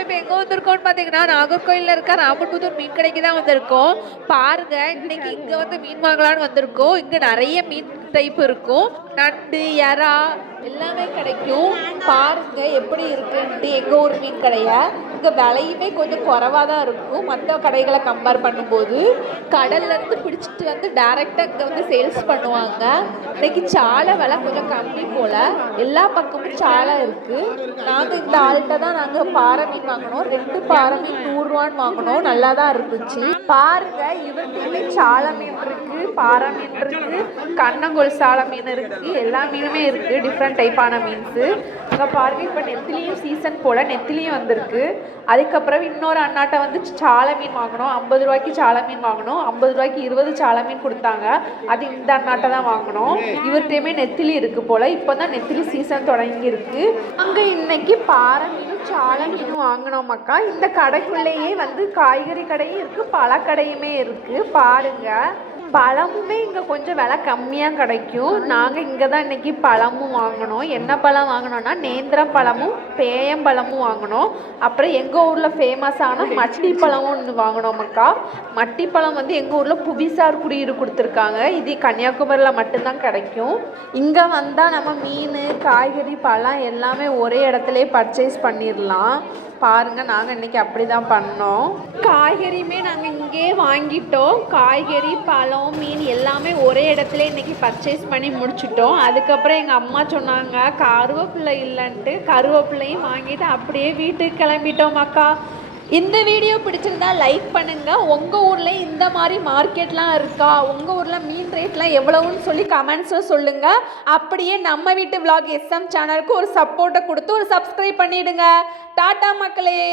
நம்ம இப்போ எங்கே வந்திருக்கோம்னு பார்த்தீங்கன்னா நாகர்கோயிலில் இருக்க ராமன்புதூர் மீன் கடைக்கு தான் வந்திருக்கோம். பாருங்க, இன்னைக்கு இங்கே வந்து மீன் வாங்கலான்னு வந்திருக்கோம். இங்கே நிறைய மீன் டைப் இருக்கும். நண்டு, எறா எல்லாமே கிடைக்கும். பாருங்க எப்படி இருக்குன்ட்டு எங்கள் ஊர் மீன் கடையை. இங்கே விலையுமே கொஞ்சம் குறைவாக தான் இருக்கும் மற்ற கடைகளை கம்பேர் பண்ணும்போது. கடல்லேருந்து பிடிச்சிட்டு வந்து டைரெக்டாக இங்கே வந்து சேல்ஸ் பண்ணுவாங்க. இன்னைக்கு சாலை விலை கொஞ்சம் கம்மி போல். எல்லா பக்கமும் சாலை இருக்குது. நாங்கள் இந்த ஆள்கிட்ட தான் நாங்கள் பாறை மீன் வாங்கினோம். 2 பாறை மீன் 100 ரூபான்னு வாங்கினோம். நல்லா தான் இருந்துச்சு. பாருங்க, இவர்கிட்ட சாலை மீன் இருக்குது, பாறை மீன் இருக்குது, கண்ணங்கோல் சாலை மீன் இருக்குது, எல்லா மீனுமே இருக்குது. டிஃப்ரெண்ட் டைப்பான மீன்ஸு. அங்கே பாருங்க, இப்போ நெத்திலியும் சீசன் போல் நெத்திலியும் வந்திருக்கு. அதுக்கப்புறம் இன்னொரு அண்ணாட்ட வந்து சாலை மீன் வாங்கினோம். 50 ரூபாய்க்கு சாலை மீன் வாங்கினோம். 50 ரூபாய்க்கு 20 சாலை மீன் கொடுத்தாங்க. அது இந்த அண்ணாட்ட தான் வாங்கினோம். இவர்கிட்டயுமே நெத்திலி இருக்குது போல். இப்போ தான் நெத்திலி சீசன் தொடங்கியிருக்கு. அங்கே இன்னைக்கு பாறை மீனும் சாலை மீனும் வாங்கினோம் மக்கா. இந்த கடைக்குள்ளேயே வந்து காய்கறி கடையும் இருக்குது, பழக்கடையுமே இருக்குது. பாருங்கள், பழமுமே இங்கே கொஞ்சம் விலை கம்மியாக கிடைக்கும். நாங்கள் இங்கே தான் இன்றைக்கி பழமும் வாங்கினோம். என்ன பழம் வாங்கினோன்னா நேந்திரம் பழமும் பேயம்பழமும் வாங்கினோம். அப்புறம் எங்கள் ஊரில் ஃபேமஸான மட்டி பழமும் ஒன்று வாங்கினோம் மக்கா. மட்டி பழம் வந்து எங்கள் ஊரில் புவிசார் குறியீடு கொடுத்துருக்காங்க. இது கன்னியாகுமரியில் மட்டும்தான் கிடைக்கும். இங்கே வந்தால் நம்ம மீன், காய்கறி, பழம் எல்லாமே ஒரே இடத்துலையே பர்ச்சேஸ் பண்ணிடலாம். பாருங்கள், நாங்கள் இன்றைக்கி அப்படி தான் பண்ணோம். காய்கறியுமே நாங்கள் இங்கே வாங்கிட்டோம். காய்கறி, பழம், மீன் எல்லாமே ஒரே இடத்துல இன்றைக்கி பர்ச்சேஸ் பண்ணி முடிச்சிட்டோம். அதுக்கப்புறம் எங்கள் அம்மா சொன்னாங்க கருவேப்பிலை இல்லைன்ட்டு கருவேப்பிலையும் வாங்கிட்டு அப்படியே வீட்டுக்கு கிளம்பிட்டோம் அக்கா. இந்த வீடியோ பிடிச்சிருந்தா லைக் பண்ணுங்கள். உங்கள் ஊரில் இந்த மாதிரி மார்க்கெட்லாம் இருக்கா? உங்கள் ஊரில் மீன் ரேட்லாம் எவ்வளவுன்னு சொல்லி கமெண்ட்ஸில் சொல்லுங்கள். அப்படியே நம்ம வீட்டு vlog SM சேனலுக்கு ஒரு சப்போர்ட்டை கொடுத்து ஒரு சப்ஸ்கிரைப் பண்ணிவிடுங்க. டாட்டா மக்களே.